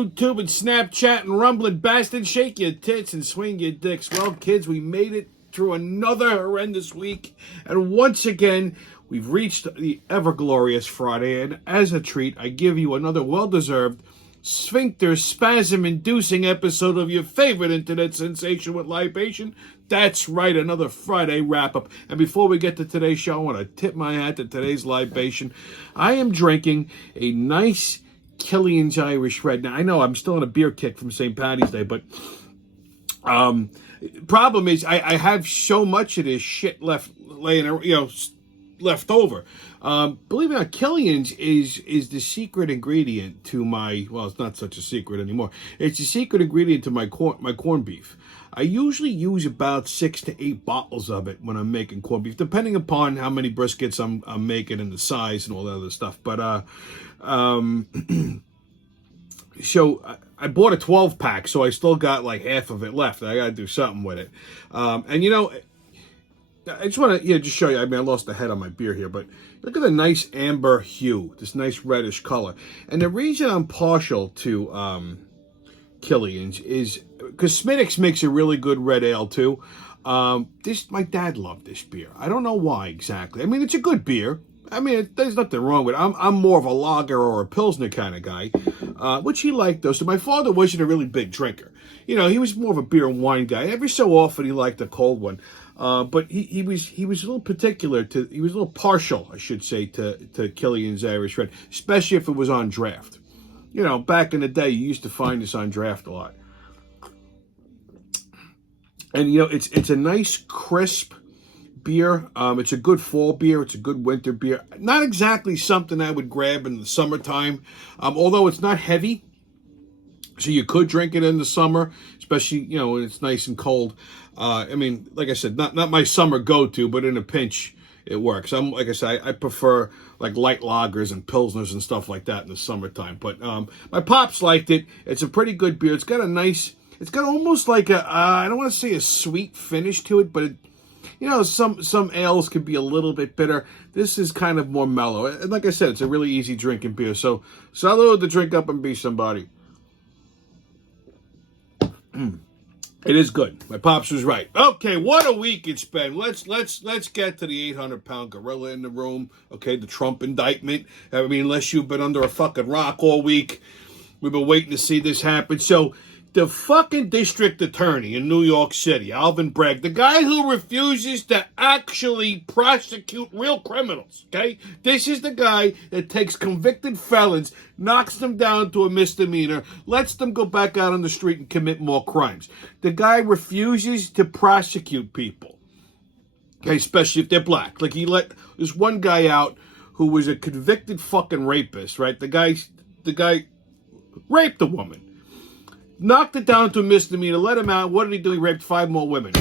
YouTube and Snapchat and rumbling bastard, shake your tits and swing your dicks. Well, kids, we made it through another horrendous week, and once again, we've reached the ever-glorious Friday, and as a treat, I give you another well-deserved sphincter spasm-inducing episode of your favorite internet sensation with libation. That's right, another Friday wrap-up. And before we get to today's show, I want to tip my hat to today's libation. I am drinking a nice Killian's Irish Red. Now, I know I'm still on a beer kick from St. Paddy's Day, but problem is I have so much of this shit left over. Believe it or not, Killian's is the secret ingredient to my, well, it's not such a secret anymore. It's the secret ingredient to my corned beef. I usually use about 6 to 8 bottles of it when I'm making corned beef, depending upon how many briskets I'm making and the size and all that other stuff. But so I bought a 12-pack, so I still got like half of it left. I got to do something with it. And you know, I just want to just show you. I mean, I lost the head on my beer here, but look at the nice amber hue, this nice reddish color. And the reason I'm partial to Killian's is because Smittix makes a really good red ale too. My dad loved this beer. I don't know why exactly. I mean, it's a good beer. I mean, there's nothing wrong with it. I'm more of a lager or a pilsner kind of guy, which he liked though. So my father wasn't a really big drinker. You know, he was more of a beer and wine guy. Every so often he liked a cold one. But he was a little particular to, he was a little partial, I should say, to Killian's Irish Red, especially if it was on draft. You know, back in the day, you used to find this on draft a lot. And, you know, it's a nice, crisp beer. It's a good fall beer. It's a good winter beer. Not exactly something I would grab in the summertime, although it's not heavy. So you could drink it in the summer, especially, you know, when it's nice and cold. I mean, like I said, not my summer go-to, but in a pinch, it works. Like I said, I prefer like light lagers and pilsners and stuff like that in the summertime. But my pops liked it. It's a pretty good beer. It's got almost like I don't want to say a sweet finish to it, but you know, some ales can be a little bit bitter. This is kind of more mellow. And like I said, it's a really easy drinking beer. So salud to drink up and be somebody. It is good. My pops was right. Okay, what a week it's been. Let's get to the 800-pound gorilla in the room. Okay, the Trump indictment. I mean, unless you've been under a fucking rock all week, we've been waiting to see this happen. So the fucking district attorney in New York City, Alvin Bragg, the guy who refuses to actually prosecute real criminals, okay? This is the guy that takes convicted felons, knocks them down to a misdemeanor, lets them go back out on the street and commit more crimes. The guy refuses to prosecute people, okay, especially if they're black. Like, he let this one guy out who was a convicted fucking rapist, right? The guy raped a woman. Knocked it down to a misdemeanor, let him out. What did he do? He raped 5 more women.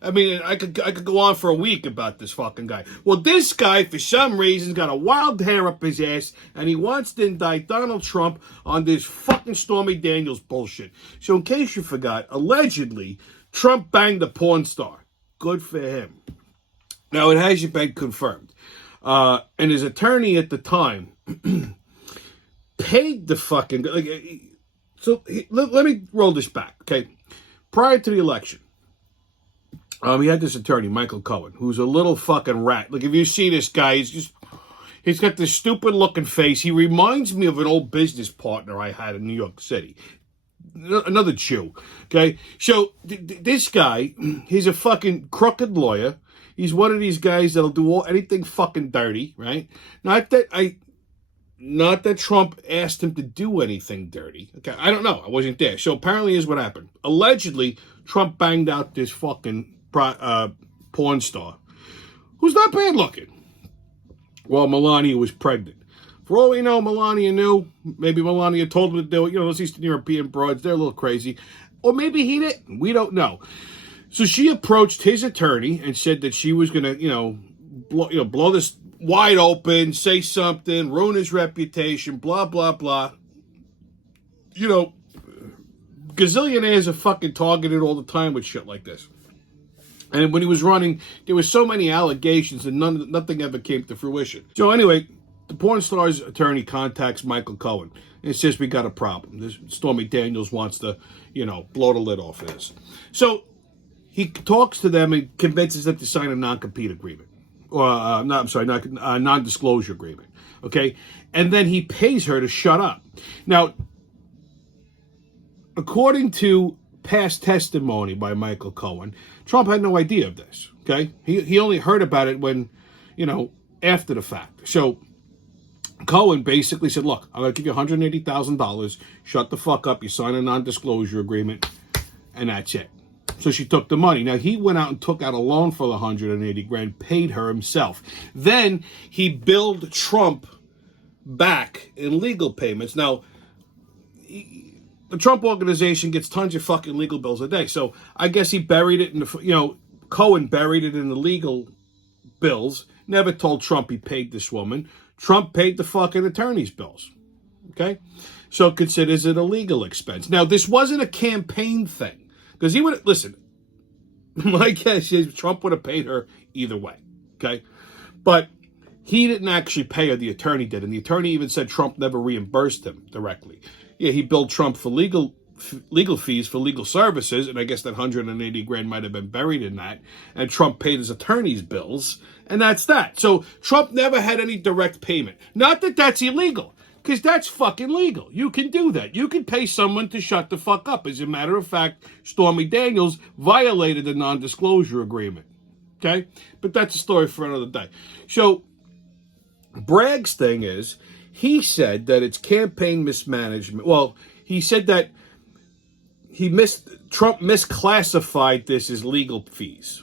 I mean, I could go on for a week about this fucking guy. Well, this guy, for some reason, got a wild hair up his ass, and he wants to indict Donald Trump on this fucking Stormy Daniels bullshit. So in case you forgot, allegedly, Trump banged a porn star. Good for him. Now, it hasn't been confirmed. And his attorney at the time paid the fucking... So let me roll this back, okay? Prior to the election, he had this attorney, Michael Cohen, who's a little fucking rat. Like, if you see this guy, he's got this stupid-looking face. He reminds me of an old business partner I had in New York City. Another Jew, okay? So this guy, he's a fucking crooked lawyer. He's one of these guys that'll do anything fucking dirty, right? Not that Trump asked him to do anything dirty. Okay, I don't know. I wasn't there. So apparently here's what happened. Allegedly, Trump banged out this fucking porn star who's not bad looking. Well, Melania was pregnant. For all we know, Melania knew. Maybe Melania told him to do it. You know, those Eastern European broads, they're a little crazy. Or maybe he didn't. We don't know. So she approached his attorney and said that she was going to, blow this wide open, say something, ruin his reputation, blah, blah, blah. You know, gazillionaires are fucking targeted all the time with shit like this. And when he was running, there were so many allegations and nothing ever came to fruition. So anyway, the porn star's attorney contacts Michael Cohen and says, we got a problem. This Stormy Daniels wants to, blow the lid off of this. So he talks to them and convinces them to sign a non-compete agreement. Non-disclosure agreement. Okay? And then he pays her to shut up. Now, according to past testimony by Michael Cohen, Trump had no idea of this. Okay? He only heard about it when, after the fact. So Cohen basically said, look, I'm going to give you $180,000. Shut the fuck up. You sign a non-disclosure agreement, and that's it. So she took the money. Now, he went out and took out a loan for the $180,000, paid her himself. Then he billed Trump back in legal payments. Now, the Trump organization gets tons of fucking legal bills a day. So I guess he buried it in the, Cohen buried it in the legal bills. Never told Trump he paid this woman. Trump paid the fucking attorney's bills. Okay? So considers it a legal expense. Now, this wasn't a campaign thing. Because he would, listen, my guess is Trump would have paid her either way. Okay? But he didn't actually pay her. The attorney did. And the attorney even said Trump never reimbursed him directly. Yeah, he billed Trump for legal fees for legal services, and I guess that $180,000 might have been buried in that. And Trump paid his attorney's bills, and that's that. So Trump never had any direct payment. Not that that's illegal, because that's fucking legal. You can do that. You can pay someone to shut the fuck up. As a matter of fact, Stormy Daniels violated the non-disclosure agreement. Okay? But that's a story for another day. So Bragg's thing is, he said that it's campaign mismanagement. Well, he said that Trump misclassified this as legal fees,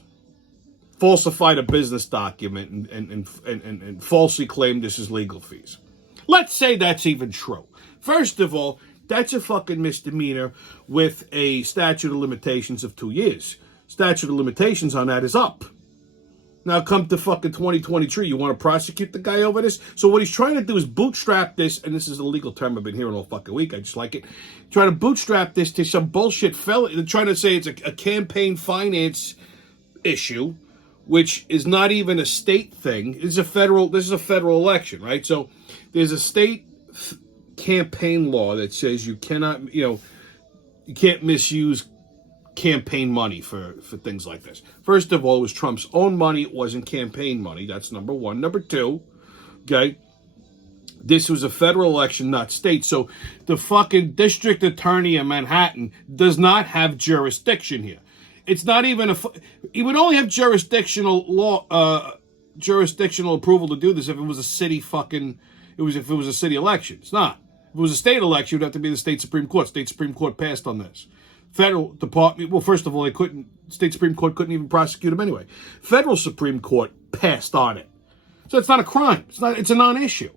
falsified a business document, and falsely claimed this as legal fees. Let's say that's even true. First of all, that's a fucking misdemeanor with a statute of limitations of 2 years. Statute of limitations on that is up. Now come to fucking 2023, you want to prosecute the guy over this? So what he's trying to do is bootstrap this, and this is a legal term I've been hearing all fucking week, I just like it. Trying to bootstrap this to some bullshit felony. They're trying to say it's a campaign finance issue, which is not even a state thing. This is a federal election, right? So there's a state campaign law that says you cannot, you can't misuse campaign money for things like this. First of all, it was Trump's own money. It wasn't campaign money. That's number one. Number two, okay, this was a federal election, not state. So the fucking district attorney in Manhattan does not have jurisdiction here. It's not even he would only have jurisdictional approval to do this if it was a city if it was a city election. It's not. If it was a state election, it would have to be the state Supreme Court. State Supreme Court passed on this. Federal department, well, first of all, state Supreme Court couldn't even prosecute him anyway. Federal Supreme Court passed on it. So it's not a crime. It's a non-issue.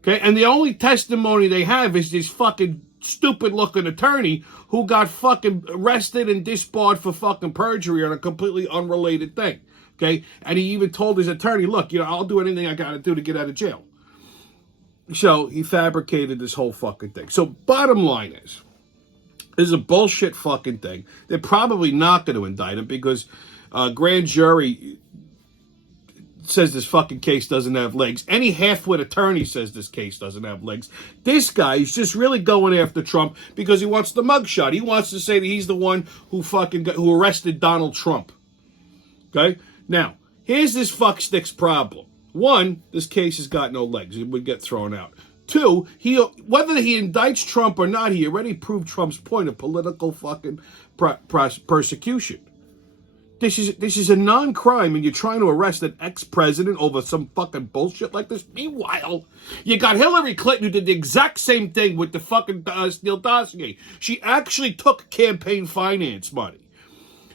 Okay? And the only testimony they have is this fucking stupid-looking attorney who got fucking arrested and disbarred for fucking perjury on a completely unrelated thing. Okay? And he even told his attorney, look, I'll do anything I gotta do to get out of jail. So he fabricated this whole fucking thing. So bottom line is, this is a bullshit fucking thing. They're probably not going to indict him because grand jury says this fucking case doesn't have legs. Any half-wit attorney says this case doesn't have legs. This guy is just really going after Trump because he wants the mugshot. He wants to say that he's the one who arrested Donald Trump. Okay? Now, here's this fuckstick's problem. One, this case has got no legs. It would get thrown out. Two, whether he indicts Trump or not, he already proved Trump's point of political fucking persecution. This is a non-crime, and you're trying to arrest an ex-president over some fucking bullshit like this. Meanwhile, you got Hillary Clinton who did the exact same thing with the fucking Steele dossier. She actually took campaign finance money,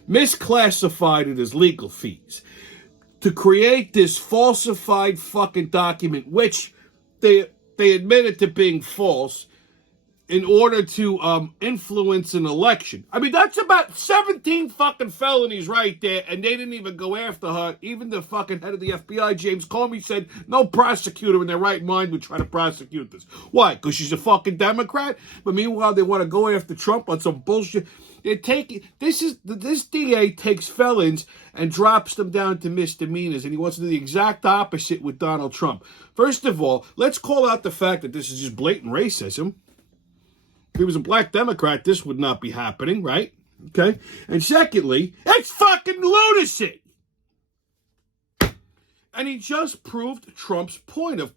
misclassified it as legal fees, to create this falsified fucking document, which they admitted to being false. in order to influence an election. I mean, that's about 17 fucking felonies right there, and they didn't even go after her. Even the fucking head of the FBI, James Comey, said no prosecutor in their right mind would try to prosecute this. Why? Because she's a fucking Democrat? But meanwhile, they want to go after Trump on some bullshit. This DA takes felons and drops them down to misdemeanors, and he wants to do the exact opposite with Donald Trump. First of all, let's call out the fact that this is just blatant racism. If he was a black Democrat, this would not be happening, right? Okay? And secondly, it's fucking lunacy. And he just proved Trump's point of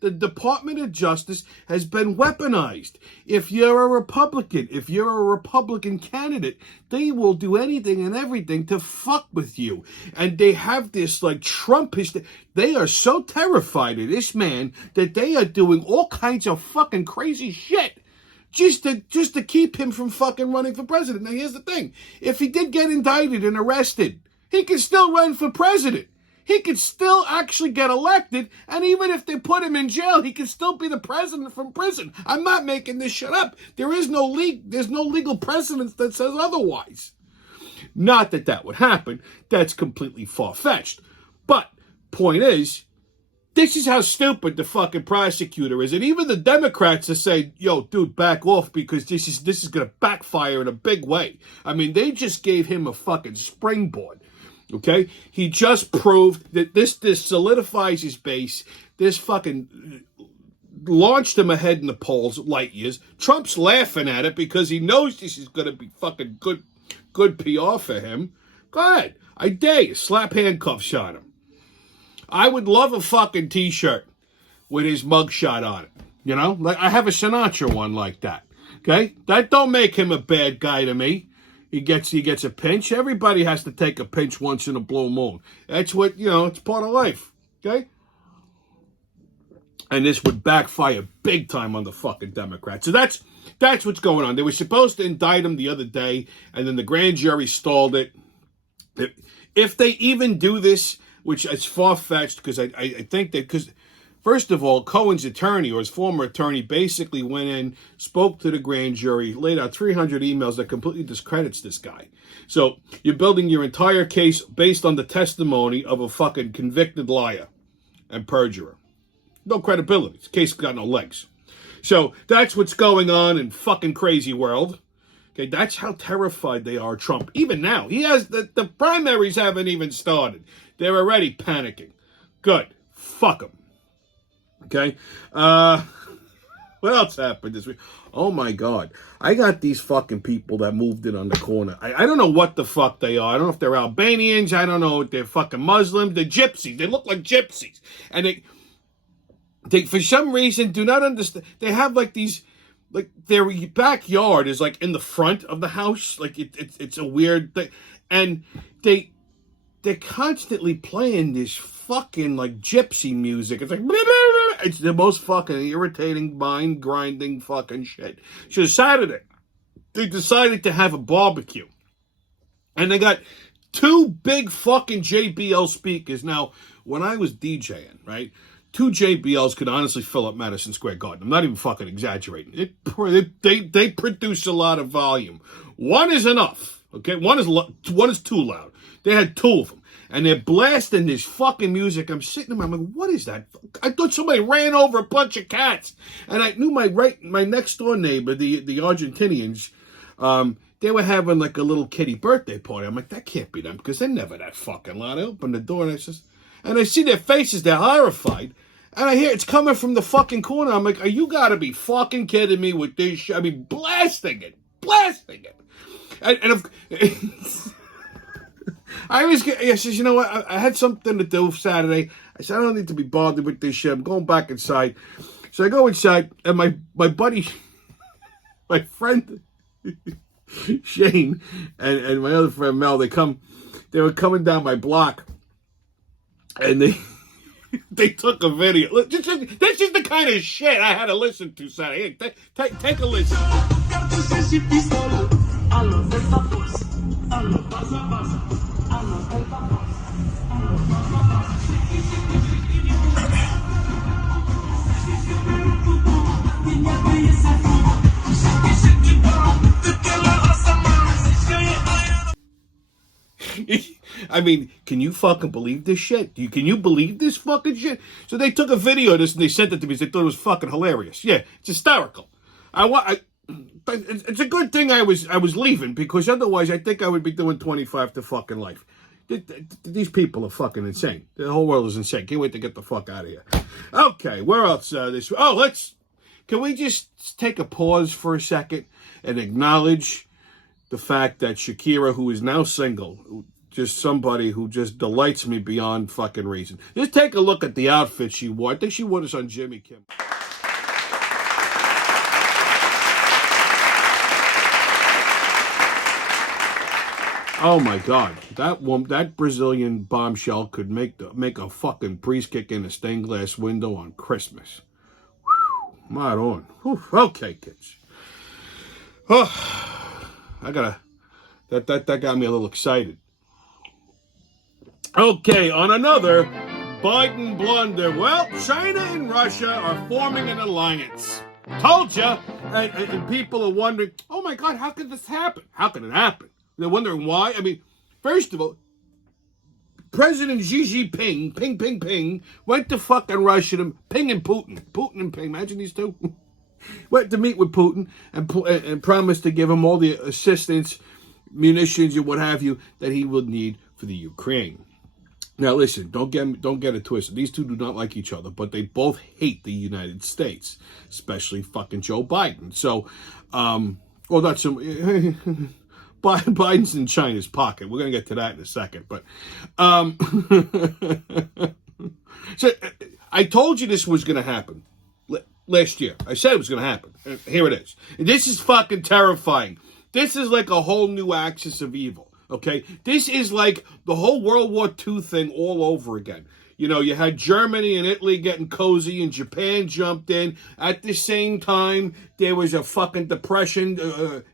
the Department of Justice has been weaponized. If you're a Republican, if you're a Republican candidate, they will do anything and everything to fuck with you. And they have this like Trumpist. They are so terrified of this man that they are doing all kinds of fucking crazy shit just to keep him from fucking running for president. Now here's the thing. If he did get indicted and arrested, he can still run for president. He could still actually get elected, and even if they put him in jail, he could still be the president from prison. I'm not making this shit up. There's no legal precedent that says otherwise. Not that that would happen. That's completely far-fetched. But point is, this is how stupid the fucking prosecutor is. And even the Democrats are saying, yo, dude, back off because this is going to backfire in a big way. I mean, they just gave him a fucking springboard. Okay? He just proved that this solidifies his base. This fucking launched him ahead in the polls light years. Trump's laughing at it because he knows this is going to be fucking good PR for him. Go ahead. I dare you. Slap handcuffs on him. I would love a fucking t-shirt with his mugshot on it. You know? Like I have a Sinatra one like that. Okay? That don't make him a bad guy to me. He gets a pinch. Everybody has to take a pinch once in a blue moon. That's what, it's part of life. Okay? And this would backfire big time on the fucking Democrats. So that's what's going on. They were supposed to indict him the other day, and then the grand jury stalled it. If they even do this, which is far-fetched, because I think that, because first of all, Cohen's attorney, or his former attorney, basically went in, spoke to the grand jury, laid out 300 emails that completely discredits this guy. So you're building your entire case based on the testimony of a fucking convicted liar and perjurer. No credibility. This case got no legs. So that's what's going on in fucking crazy world. Okay, that's how terrified they are, Trump. Even now, he has the primaries haven't even started. They're already panicking. Good. Fuck them. Okay. What else happened this week? Oh my God. I got these fucking people that moved in on the corner. I don't know what the fuck they are. I don't know if they're Albanians. I don't know if they're fucking Muslims. They're gypsies. They look like gypsies. And they for some reason do not understand. They have like these, like their backyard is like in the front of the house. Like it's a weird thing. And they're constantly playing this fucking like gypsy music. It's like it's the most fucking irritating, mind-grinding fucking shit. So Saturday, they decided to have a barbecue. And they got 2 big fucking JBL speakers. Now, when I was DJing, right, 2 JBLs could honestly fill up Madison Square Garden. I'm not even fucking exaggerating. They produce a lot of volume. One is enough, okay? One is too loud. They had 2 of them. And they're blasting this fucking music. I'm sitting there, I'm like, what is that? I thought somebody ran over a bunch of cats. And I knew my next door neighbor, the Argentinians, they were having like a little kitty birthday party. I'm like, that can't be them because they're never that fucking loud. I open the door and I see their faces, they're horrified. And I hear it's coming from the fucking corner. I'm like, you gotta be fucking kidding me with this shit. I mean, blasting it. And I says, you know what? I had something to do Saturday. I said, I don't need to be bothered with this shit. I'm going back inside. So I go inside, and my buddy, my friend Shane, and my other friend Mel, they were coming down my block, and they took a video. This is the kind of shit I had to listen to Saturday. Hey, take a listen. I mean, can you fucking believe this shit? Can you believe this fucking shit? So they took a video of this and they sent it to me. They thought it was fucking hilarious. Yeah, it's hysterical. It's a good thing I was leaving, because otherwise I think I would be doing 25 to fucking life. These people are fucking insane. The whole world is insane. Can't wait to get the fuck out of here. Okay, where else? Can we just take a pause for a second and acknowledge the fact that Shakira, who is now single, just somebody who just delights me beyond fucking reason. Just take a look at the outfit she wore. I think she wore this on Jimmy Kimmel. Oh my God, that Brazilian bombshell could make a fucking priest kick in a stained glass window on Christmas. Whew, right on. Whew. Okay, kids. Oh, that got me a little excited. Okay, on another Biden blunder. Well, China and Russia are forming an alliance. Told ya, and people are wondering, oh my God, how could this happen? How could it happen? They're wondering why. I mean, first of all, President Xi Jinping, Ping, went to fucking Russia to Ping and Putin. Putin and Ping, imagine these two. Went to meet with Putin and promised to give him all the assistance, munitions, and what have you that he would need for the Ukraine. Now, listen, don't get it twisted. These two do not like each other, but they both hate the United States, especially fucking Joe Biden. So, well, that's some. Biden's in China's pocket. We're going to get to that in a second. But so I told you this was going to happen last year. I said it was going to happen. Here it is. And this is fucking terrifying. This is like a whole new axis of evil. Okay? This is like the whole World War II thing all over again. You know, you had Germany and Italy getting cozy, and Japan jumped in. At the same time, there was a fucking depression,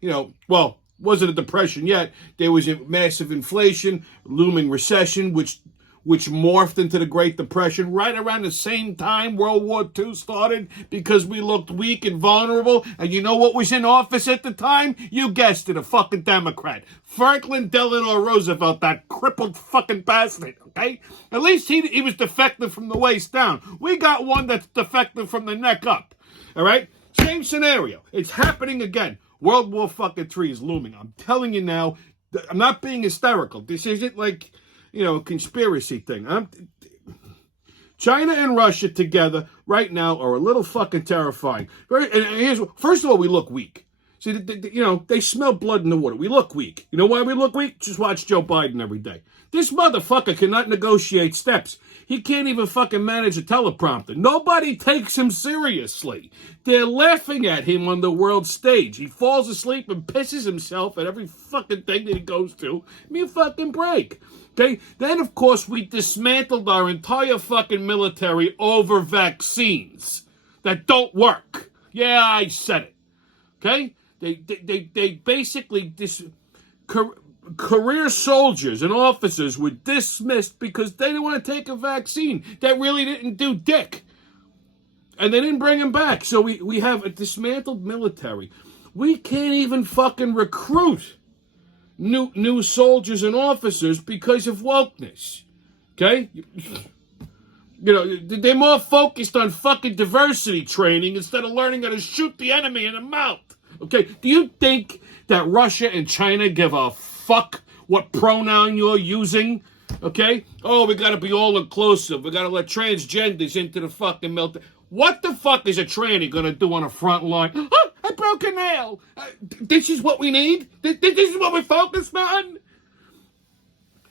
well, wasn't a depression yet. There was a massive inflation, looming recession, which morphed into the Great Depression right around the same time World War II started, because we looked weak and vulnerable. And you know what was in office at the time? You guessed it, a fucking Democrat. Franklin Delano Roosevelt, that crippled fucking bastard, okay? At least he was defective from the waist down. We got one that's defective from the neck up, all right? Same scenario. It's happening again. World War fucking III is looming. I'm telling you now, I'm not being hysterical. This isn't like, a conspiracy thing. China and Russia together right now are a little fucking terrifying. First of all, we look weak. See, they smell blood in the water. We look weak. You know why we look weak? Just watch Joe Biden every day. This motherfucker cannot negotiate steps. He can't even fucking manage a teleprompter. Nobody takes him seriously. They're laughing at him on the world stage. He falls asleep and pisses himself at every fucking thing that he goes to. Give me a fucking break. Okay? Then, of course, we dismantled our entire fucking military over vaccines that don't work. Yeah, I said it. Okay? They basically career soldiers and officers were dismissed because they didn't want to take a vaccine that really didn't do dick. And they didn't bring them back. So we have a dismantled military. We can't even fucking recruit new soldiers and officers because of wokeness. Okay? They're more focused on fucking diversity training instead of learning how to shoot the enemy in the mouth. Okay? Do you think that Russia and China give a fuck what pronoun you're using? Okay? Oh, we gotta be all inclusive. We gotta let transgenders into the fucking military. What the fuck is a tranny gonna do on a front line? Oh, I broke a nail. This is what we need? This is what we're focused on?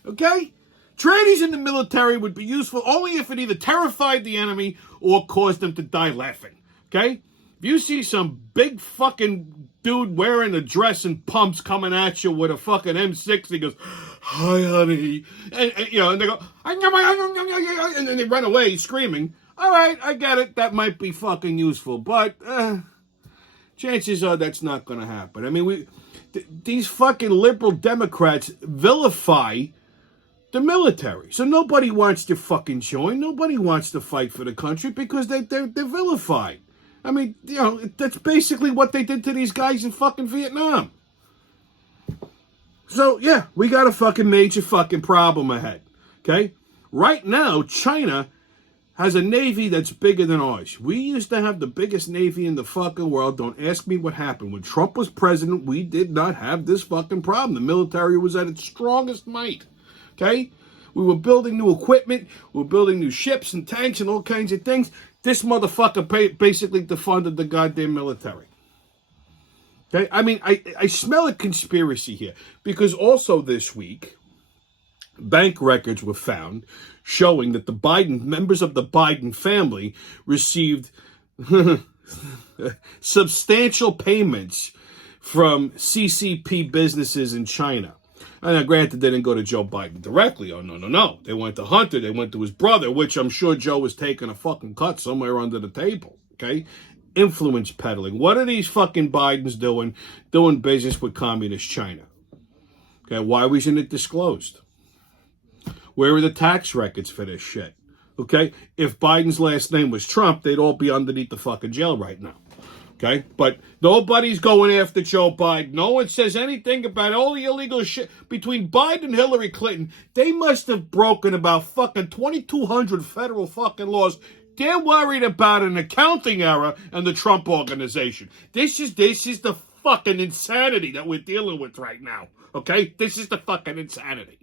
Okay? Trannies in the military would be useful only if it either terrified the enemy or caused them to die laughing. Okay? If you see some big fucking dude wearing a dress and pumps coming at you with a fucking M6, he goes, "Hi, honey," and they go, and then they run away screaming. All right, I get it. That might be fucking useful, but chances are that's not going to happen. I mean, these fucking liberal Democrats vilify the military, so nobody wants to fucking join. Nobody wants to fight for the country because they're vilified. I mean, that's basically what they did to these guys in fucking Vietnam. So, yeah, we got a fucking major fucking problem ahead. Okay? Right now, China has a navy that's bigger than ours. We used to have the biggest navy in the fucking world. Don't ask me what happened. When Trump was president, we did not have this fucking problem. The military was at its strongest might. Okay? We were building new equipment. We were building new ships and tanks and all kinds of things. This motherfucker basically defunded the goddamn military. Okay? I mean, I smell a conspiracy here. Because also this week, bank records were found showing that the members of the Biden family received substantial payments from CCP businesses in China. And now, granted, they didn't go to Joe Biden directly. Oh, no. They went to Hunter. They went to his brother, which I'm sure Joe was taking a fucking cut somewhere under the table. Okay? Influence peddling. What are these fucking Bidens doing? Doing business with communist China. Okay? Why wasn't it disclosed? Where are the tax records for this shit? Okay? If Biden's last name was Trump, they'd all be underneath the fucking jail right now. Okay? But nobody's going after Joe Biden. No one says anything about all the illegal shit. Between Biden and Hillary Clinton, they must have broken about fucking 2,200 federal fucking laws. They're worried about an accounting error and the Trump organization. This is the fucking insanity that we're dealing with right now. Okay? This is the fucking insanity.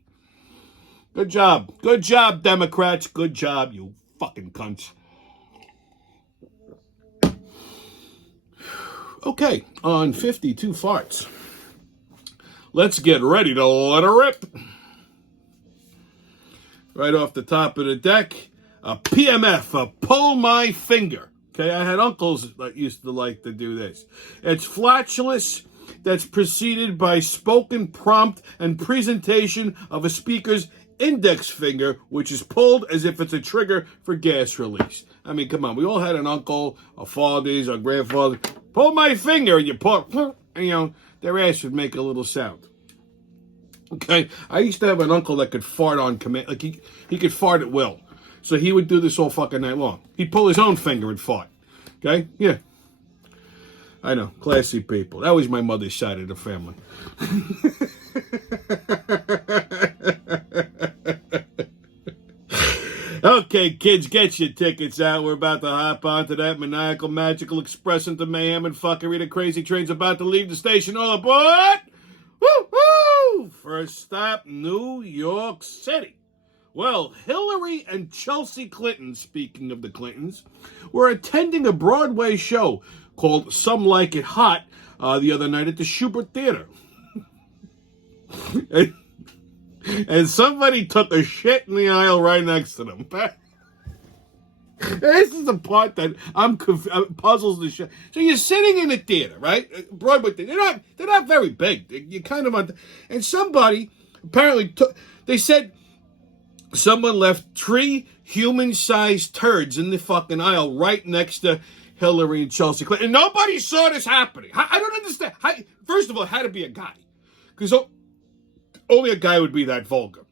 Good job. Good job, Democrats. Good job, you fucking cunts. Okay, on 52 farts. Let's get ready to let her rip. Right off the top of the deck, a PMF, a pull my finger. Okay, I had uncles that used to like to do this. It's flatulence that's preceded by spoken prompt and presentation of a speaker's index finger, which is pulled as if it's a trigger for gas release. I mean, come on. We all had an uncle, our fathers, our grandfather. Pull my finger, and you pull, and, their ass would make a little sound. Okay? I used to have an uncle that could fart on command. Like, he could fart at will. So he would do this all fucking night long. He'd pull his own finger and fart. Okay? Yeah. I know. Classy people. That was my mother's side of the family. Okay, kids, get your tickets out. We're about to hop onto that maniacal, magical express into mayhem and fuckery. The crazy train's about to leave the station. All aboard! Woo-hoo! First stop, New York City. Well, Hillary and Chelsea Clinton, speaking of the Clintons, were attending a Broadway show called Some Like It Hot the other night at the Schubert Theater. And somebody took a shit in the aisle right next to them. This is the part that puzzles the shit. So you're sitting in a theater, right? Broadway theater. They're not very big. You kind of and somebody apparently they said someone left 3 human-sized turds in the fucking aisle right next to Hillary and Chelsea Clinton. And nobody saw this happening. I don't understand. First of all, it had to be a guy. Because only a guy would be that vulgar.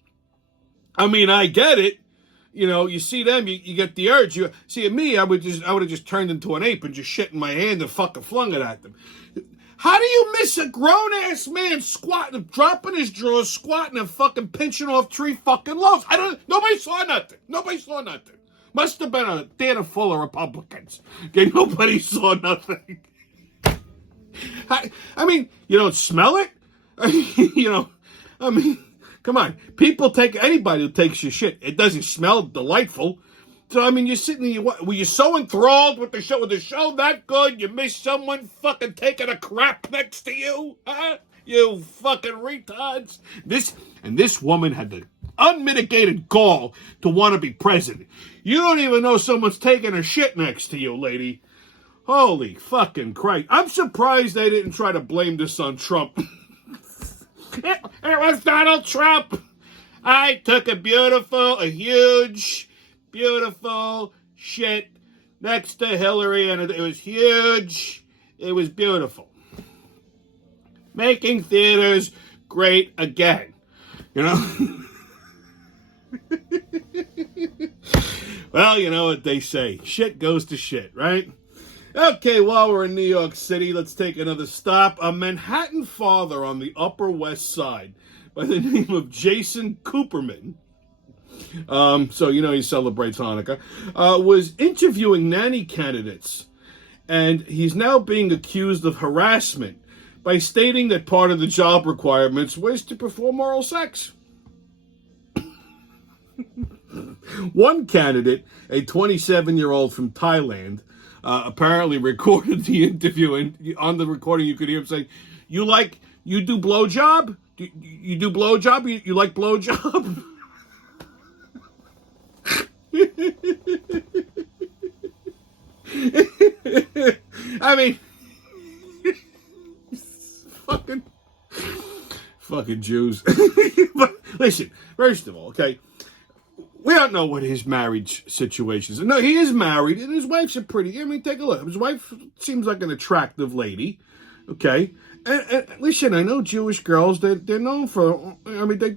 I mean, I get it. You see them, you get the urge. You see me, I would have just turned into an ape and just shit in my hand and fucking flung it at them. How do you miss a grown-ass man squatting, dropping his drawers, squatting and fucking pinching off 3 fucking loaves? Nobody saw nothing. Nobody saw nothing. Must have been a theater full of Republicans. Okay, nobody saw nothing. I mean, you don't smell it? I mean, come on. Anybody who takes your shit, it doesn't smell delightful. So, I mean, you're sitting there, were you so enthralled with the show? Was the show that good? You missed someone fucking taking a crap next to you? Huh? You fucking retards. This woman had the unmitigated gall to want to be president. You don't even know someone's taking a shit next to you, lady. Holy fucking Christ. I'm surprised they didn't try to blame this on Trump. It was Donald Trump. I took a huge, beautiful shit next to Hillary, and it was huge. It was beautiful. Making theaters great again. Well, you know what they say. Shit goes to shit, right? Okay, while we're in New York City, let's take another stop. A Manhattan father on the Upper West Side by the name of Jason Cooperman, so you know he celebrates Hanukkah, was interviewing nanny candidates, and he's now being accused of harassment by stating that part of the job requirements was to perform oral sex. One candidate, a 27-year-old from Thailand, apparently recorded the interview, and on the recording you could hear him saying, you do blowjob? You do blowjob? You like blowjob? I mean, fucking Jews. But listen, first of all, okay, we don't know what his marriage situation is. No, he is married, and his wife's a pretty. I mean, take a look. His wife seems like an attractive lady. Okay, and listen, I know Jewish girls. They're known for. I mean, they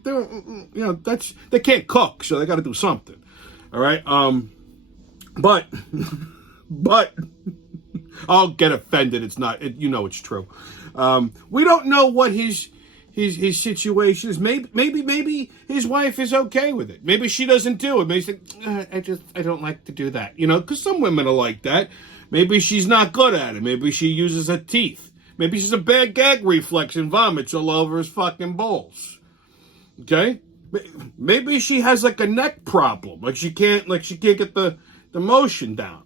they can't cook, so they got to do something. All right. But I'll get offended. It's not. It's true. We don't know what his situation is. Maybe his wife is okay with it. Maybe she doesn't do it. Maybe I don't like to do that. Because some women are like that. Maybe she's not good at it. Maybe she uses her teeth. Maybe she's a bad gag reflex and vomits all over his fucking balls. Okay? Maybe she has like a neck problem. Like she can't get the motion down.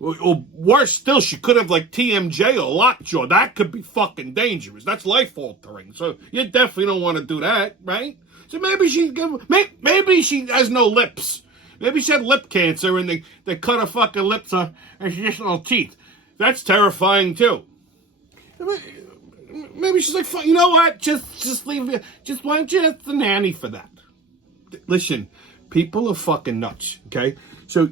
Or worse still, she could have like TMJ or lockjaw. That could be fucking dangerous. That's life altering. So you definitely don't want to do that, right? So maybe she has no lips. Maybe she had lip cancer and they cut her fucking lips off and she just no teeth. That's terrifying too. Maybe she's like, you know what? Just leave it. Just why don't you have the nanny for that? Listen, people are fucking nuts. Okay. So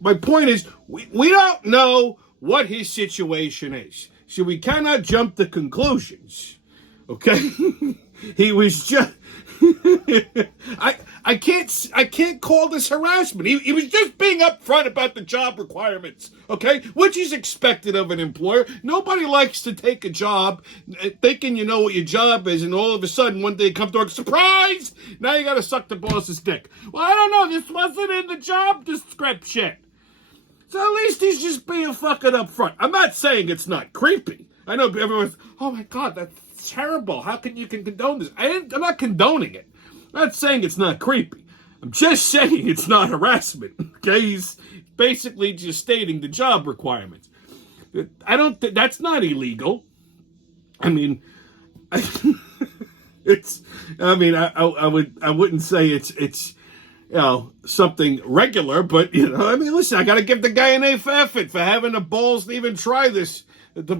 my point is, we don't know what his situation is. So we cannot jump to conclusions. Okay? He was just I can't call this harassment. He was just being upfront about the job requirements, okay? Which is expected of an employer. Nobody likes to take a job thinking you know what your job is, and all of a sudden one day you come to work, surprise! Now you gotta suck the boss's dick. Well, I don't know, this wasn't in the job description. So at least he's just being fucking upfront. I'm not saying it's not creepy. I know everyone's, oh my God, that's terrible. How can you condone this? I'm not condoning it. I'm not saying it's not creepy. I'm just saying it's not harassment. Okay, he's basically just stating the job requirements. That's not illegal. I mean, I wouldn't say it's something regular, but I mean, listen, I got to give the guy an A for effort for having the balls to even try this,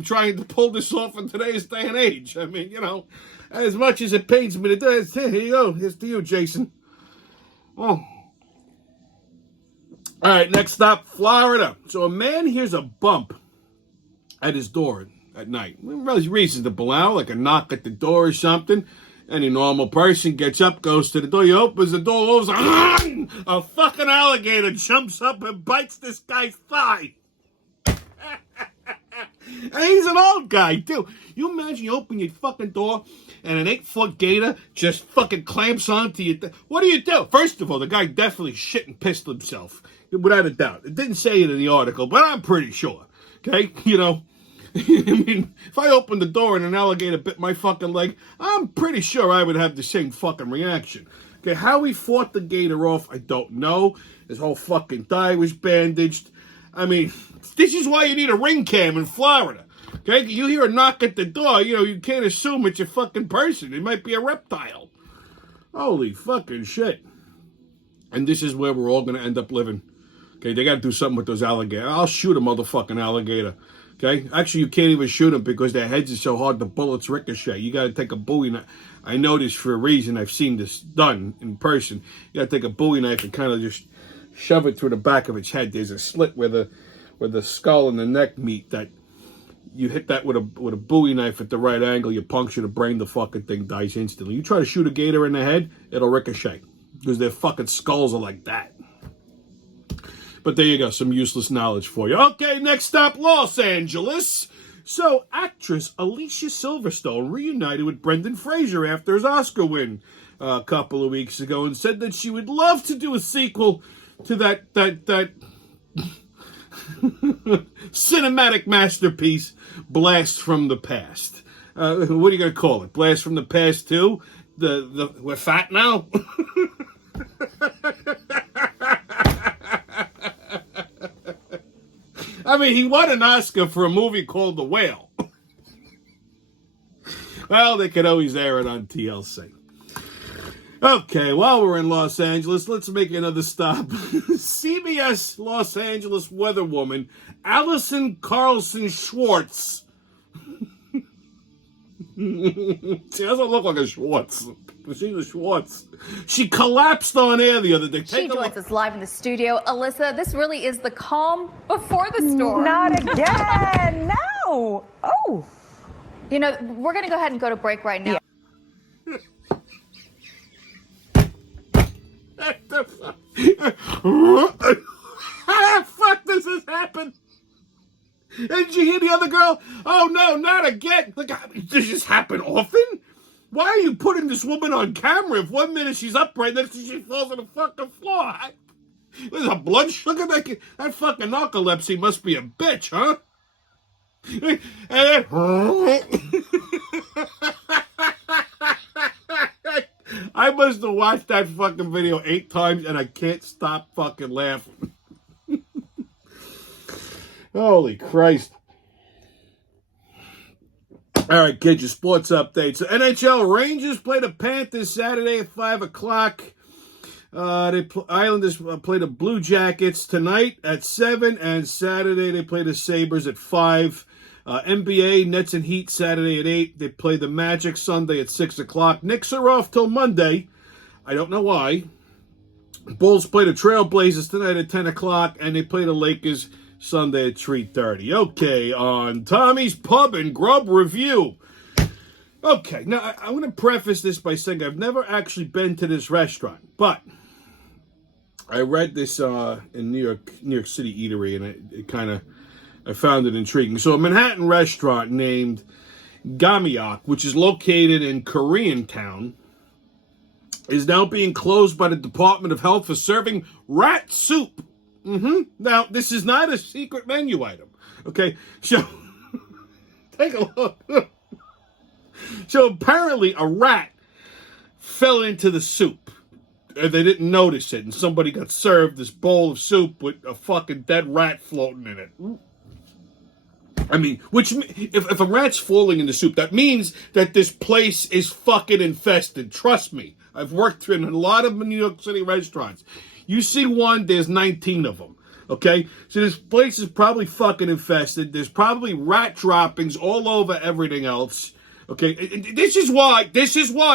trying to pull this off in today's day and age. I mean, as much as it pains me to do it, here you go. Here's to you, Jason. Oh. All right, next stop, Florida. So a man hears a bump at his door at night. Really reasonable now, like a knock at the door or something. Any normal person gets up, goes to the door. He opens the door, all of a sudden, a fucking alligator jumps up and bites this guy's thigh. And he's an old guy, too. You imagine you open your fucking door and an 8-foot gator just fucking clamps onto you. What do you do? First of all, the guy definitely shit and pissed himself, without a doubt. It didn't say it in the article, but I'm pretty sure. Okay? I mean, if I opened the door and an alligator bit my fucking leg, I'm pretty sure I would have the same fucking reaction. Okay, how he fought the gator off, I don't know. His whole fucking thigh was bandaged. I mean, this is why you need a ring cam in Florida. Okay, you hear a knock at the door, you can't assume it's a fucking person. It might be a reptile. Holy fucking shit. And this is where we're all going to end up living. Okay, they got to do something with those alligators. I'll shoot a motherfucking alligator. Okay? Actually, you can't even shoot them because their heads are so hard the bullets ricochet. You got to take a Bowie knife. I know this for a reason. I've seen this done in person. You got to take a Bowie knife and kind of just shove it through the back of its head. There's a slit where the skull and the neck meet. That you hit that with a Bowie knife at the right angle. You puncture the brain. The fucking thing dies instantly. You try to shoot a gator in the head, it'll ricochet because their fucking skulls are like that. But there you go, some useless knowledge for you. Okay, next stop, Los Angeles. So, actress Alicia Silverstone reunited with Brendan Fraser after his Oscar win a couple of weeks ago and said that she would love to do a sequel to that cinematic masterpiece, Blast from the Past. What are you going to call it? Blast from the Past 2? We're fat now? I mean, he won an Oscar for a movie called The Whale. Well, they could always air it on TLC. Okay, while we're in Los Angeles, let's make another stop. CBS Los Angeles weatherwoman Allison Carlson Schwartz. She doesn't look like a Schwartz. She's a Schwartz. She collapsed on air the other day. She joins us live in the studio. Alyssa, this really is the calm before the storm. Not again. No. Oh. You know, we're going to go ahead and go to break right now. Yeah. How the fuck does this happen? Did you hear the other girl? Oh no, not again. Like, does this happen often? Why are you putting this woman on camera if 1 minute she's upright, next minute she falls on the fucking floor? There's a blood sugar? That fucking narcolepsy must be a bitch, huh? And I must have watched that fucking video 8 times and I can't stop fucking laughing. Holy Christ. All right, kids, your sports update. So NHL Rangers play the Panthers Saturday at 5 o'clock. Islanders play the Blue Jackets tonight at 7, and Saturday they play the Sabres at 5. NBA, Nets and Heat Saturday at 8. They play the Magic Sunday at 6 o'clock. Knicks are off till Monday. I don't know why. Bulls play the Trailblazers tonight at 10 o'clock, and they play the Lakers Sunday at 3:30. Okay, on Tommy's Pub and Grub Review. Okay, now I'm going to preface this by saying I've never actually been to this restaurant, but I read this in New York City Eatery, and I found it intriguing. So a Manhattan restaurant named Gamyeok, which is located in Koreatown, is now being closed by the Department of Health for serving rat soup. Now, this is not a secret menu item. Okay, so take a look. So apparently a rat fell into the soup. They didn't notice it, and somebody got served this bowl of soup with a fucking dead rat floating in it. I mean, if a rat's falling in the soup, that means that this place is fucking infested. Trust me. I've worked in a lot of New York City restaurants. You see one, there's 19 of them. Okay? So this place is probably fucking infested. There's probably rat droppings all over everything else. Okay? This is why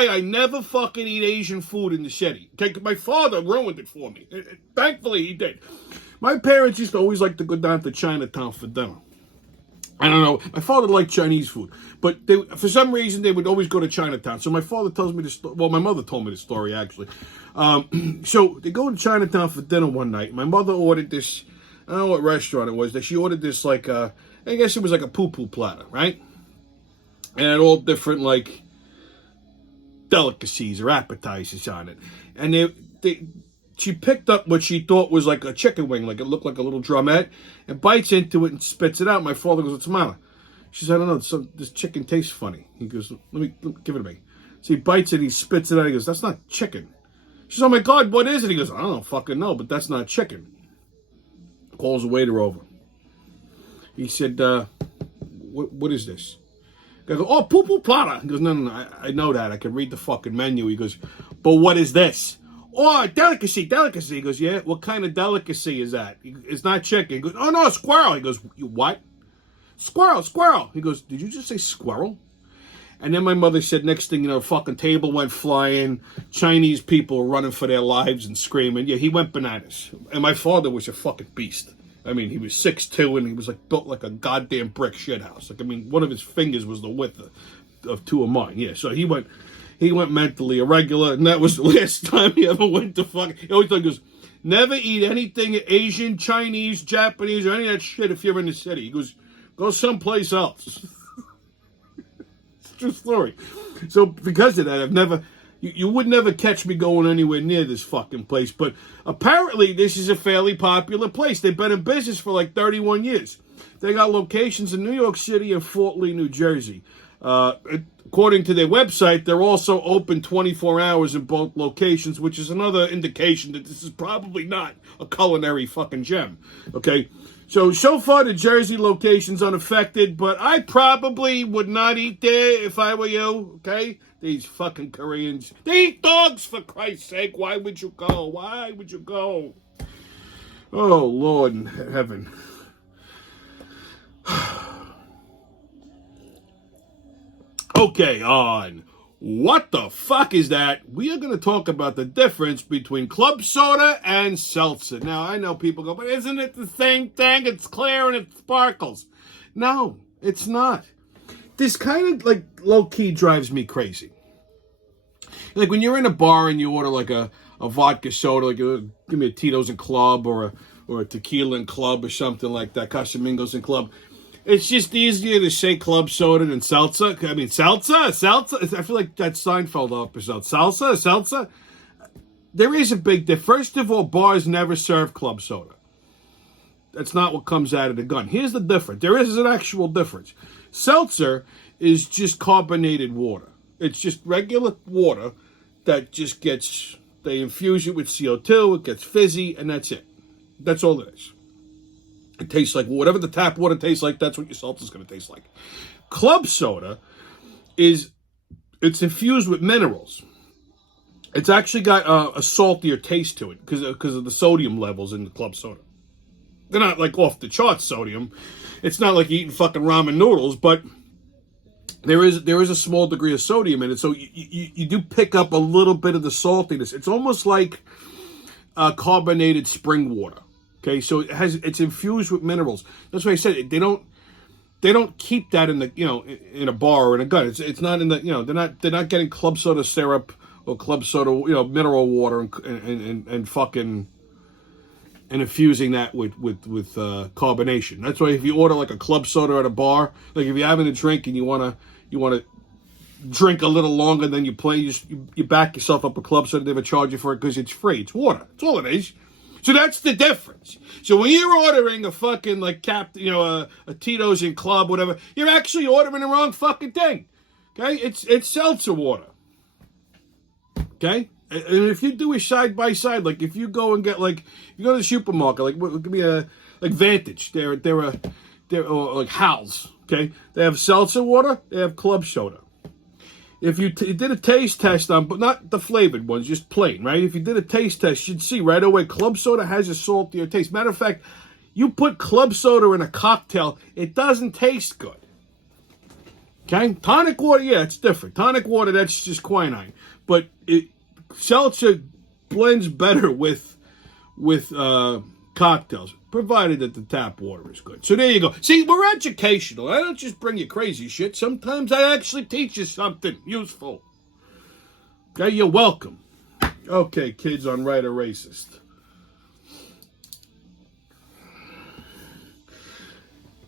I never fucking eat Asian food in the city. Okay? My father ruined it for me. Thankfully, he did. My parents used to always like to go down to Chinatown for dinner. I don't know. My father liked Chinese food, but for some reason they would always go to Chinatown. So my father tells me this. Well, my mother told me the story actually. So they go to Chinatown for dinner one night. My mother ordered this. I don't know what restaurant it was. That she ordered this I guess it was like a poo-poo platter, right? And it had all different like delicacies or appetizers on it. And she picked up what she thought was like a chicken wing, like it looked like a little drumette, and bites into it and spits it out. My father goes, "What's the matter?" She said, "I don't know, this chicken tastes funny." He goes, let me give it to me. So he bites it, he spits it out, he goes, "That's not chicken." She says, "Oh my God, what is it?" He goes, "I don't fucking know, but that's not chicken." Calls the waiter over. He said, what is this? I go, "Oh, poo-poo platter." He goes, No, I know that. I can read the fucking menu." He goes, "But what is this?" "Oh, delicacy. He goes, "Yeah, what kind of delicacy is that?" "It's not chicken." He goes, "Oh, no, squirrel." He goes, "You what?" Squirrel. He goes, "Did you just say squirrel?" And then my mother said, next thing you know, fucking table went flying. Chinese people were running for their lives and screaming. Yeah, he went bananas. And my father was a fucking beast. I mean, he was 6'2", and he was like built like a goddamn brick shithouse. Like, I mean, one of his fingers was the width of two of mine. Yeah, so he went mentally irregular, and that was the last time he ever went to fucking... He always goes, Never eat anything Asian, Chinese, Japanese, or any of that shit if you're in the city. He goes, go someplace else. It's a true story. So because of that, I've never... You would never catch me going anywhere near this fucking place. But apparently this is a fairly popular place. They've been in business for like 31 years. They got locations in New York City and Fort Lee, New Jersey. According to their website, they're also open 24 hours in both locations, which is another indication that this is probably not a culinary fucking gem. Okay? So far the Jersey location's unaffected, but I probably would not eat there if I were you, okay? These fucking Koreans. They eat dogs, for Christ's sake. Why would you go? Why would you go? Oh, Lord in heaven. Okay, on What the Fuck Is That? We are going to talk about the difference between club soda and seltzer. Now, I know people go, but isn't it the same thing? It's clear and it sparkles. No, it's not. This kind of, like, low-key drives me crazy. Like, when you're in a bar and you order, like, a vodka soda, like, give me a Tito's and Club or a Tequila and Club or something like that, Casamigos and Club. It's just easier to say club soda than seltzer. I mean, salsa. I feel like that Seinfeld episode. Salsa. There is a big difference. First of all, bars never serve club soda. That's not what comes out of the gun. Here's the difference. There is an actual difference. Seltzer is just carbonated water. It's just regular water that just gets, they infuse it with CO2, it gets fizzy, and that's it. That's all it is. It tastes like whatever the tap water tastes like, that's what your seltzer's going to taste like. Club soda it's infused with minerals. It's actually got a saltier taste to it because of the sodium levels in the club soda. They're not like off the charts sodium. It's not like you're eating fucking ramen noodles, but there is a small degree of sodium in it, so you do pick up a little bit of the saltiness. It's almost like carbonated spring water. Okay, so it's infused with minerals. That's why I said they don't keep that in the in a bar or in a gun. It's not in the they're not getting club soda syrup or club soda mineral water and fucking and infusing that with carbonation. That's why if you order like a club soda at a bar, like if you're having a drink and you wanna drink a little longer than you play, you back yourself up a club soda. They never charge you for it because it's free. It's water. That's all it is. So that's the difference. So when you're ordering a fucking like a Tito's and Club, whatever, you're actually ordering the wrong fucking thing. Okay, it's seltzer water. Okay, and if you do a side by side, like if you go and get you go to the supermarket, give me a Vantage, they're like Hal's. Okay, they have seltzer water, they have club soda. If you did a taste test on, but not the flavored ones, just plain, right? If you did a taste test, you'd see right away club soda has a saltier taste. Matter of fact, you put club soda in a cocktail, it doesn't taste good. Okay? Tonic water, yeah, it's different. Tonic water, that's just quinine. But seltzer blends better with cocktails, provided that the tap water is good. So there you go. See, we're educational. I don't just bring you crazy shit. Sometimes I actually teach you something useful. Okay, you're welcome. Okay, kids on Right or Racist.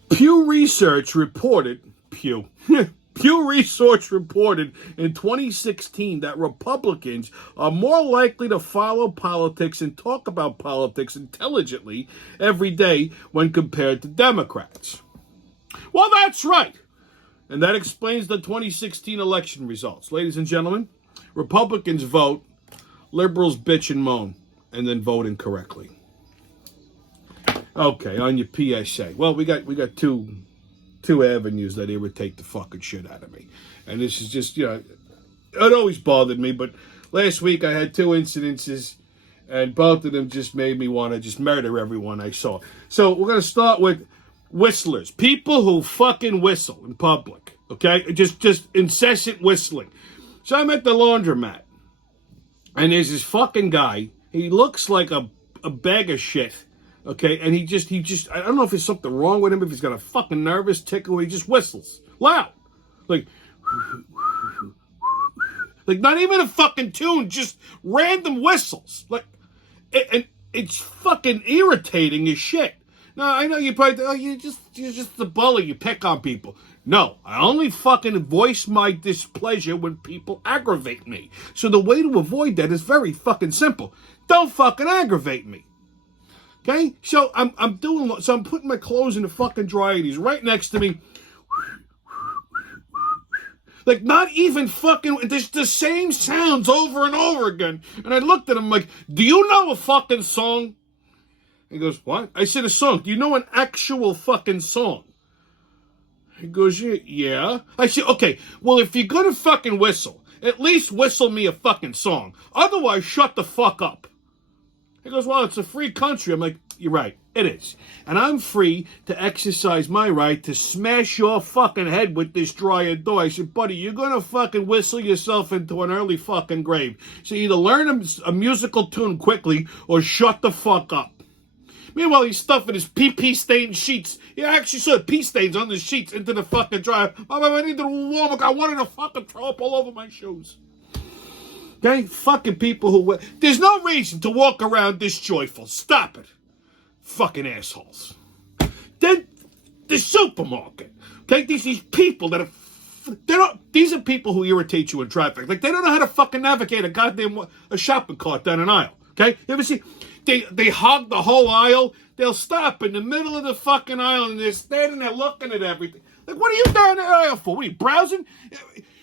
Pew Research reported in 2016 that Republicans are more likely to follow politics and talk about politics intelligently every day when compared to Democrats. Well, that's right. And that explains the 2016 election results. Ladies and gentlemen, Republicans vote, liberals bitch and moan, and then vote incorrectly. Okay, on your PSA. Well, we got two avenues that irritate the fucking shit out of me. And this is just, it always bothered me, but last week I had two incidences, and both of them just made me want to just murder everyone I saw. So we're going to start with whistlers. People who fucking whistle in public, okay? Just incessant whistling. So I'm at the laundromat, and there's this fucking guy. He looks like a bag of shit. Okay, and he just, I don't know if there's something wrong with him, if he's got a fucking nervous tickle, he just whistles. Loud. Like not even a fucking tune, just random whistles. And it's fucking irritating as shit. Now, I know you probably, you're just the bully, you pick on people. No, I only fucking voice my displeasure when people aggravate me. So the way to avoid that is very fucking simple. Don't fucking aggravate me. Okay? So I'm putting my clothes in the fucking dryer. He's right next to me. Like, not even fucking, there's the same sounds over and over again. And I looked at him like, do you know a fucking song? He goes, what? I said, a song. Do you know an actual fucking song? He goes, yeah. I said, okay, well, if you're gonna fucking whistle, at least whistle me a fucking song. Otherwise, shut the fuck up. He goes, well, it's a free country. I'm like, you're right, it is. And I'm free to exercise my right to smash your fucking head with this dryer door. I said, buddy, you're going to fucking whistle yourself into an early fucking grave. So either learn a musical tune quickly or shut the fuck up. Meanwhile, he's stuffing his pee-pee stained sheets. He actually saw pee stains on the sheets into the fucking dryer. I need to warm up. I wanted to fucking throw up all over my shoes. Okay? Fucking people who... There's no reason to walk around this joyful. Stop it. Fucking assholes. Then the supermarket. Okay? These people that are... These are people who irritate you in traffic. Like, they don't know how to fucking navigate a shopping cart down an aisle. Okay? You ever see... They hog the whole aisle. They'll stop in the middle of the fucking aisle and they're standing there looking at everything. Like, what are you down the aisle for? What are you, browsing?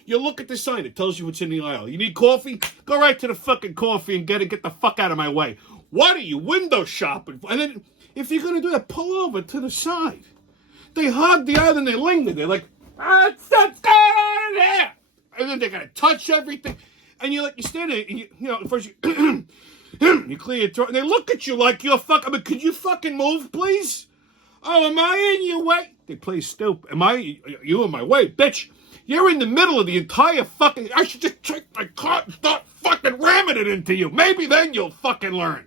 You look at the sign. It tells you what's in the aisle. You need coffee? Go right to the fucking coffee and get the fuck out of my way. What are you window shopping for? And then, if you're going to do that, pull over to the side. They hog the aisle and they linger. They're like, what's going on there? And then they're going to touch everything. And you're like, you stand there, and you know, first you... You clear your throat, and they look at you like you're fucking... I mean, could you fucking move, please? Oh, am I in your way? They play stupid. You in my way? Bitch, you're in the middle of the entire fucking... I should just take my car and start fucking ramming it into you. Maybe then you'll fucking learn.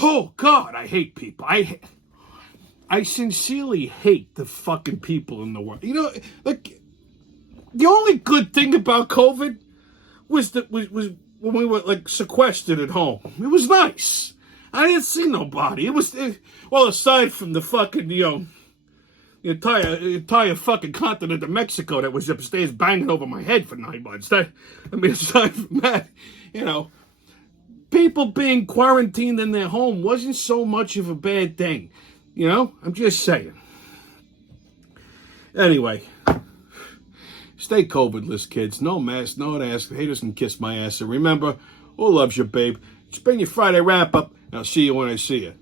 Oh, God, I hate people. I sincerely hate the fucking people in the world. You know, like, the only good thing about COVID was when we were, like, sequestered at home. It was nice. I didn't see nobody. Well, aside from the fucking, the entire fucking continent of Mexico that was upstairs banging over my head for 9 months. Aside from that, people being quarantined in their home wasn't so much of a bad thing. I'm just saying. Anyway. Stay COVID-less, kids. No mask, no ass. Haters can kiss my ass. And remember, who loves you, babe? It's been your Friday wrap-up, and I'll see you when I see you.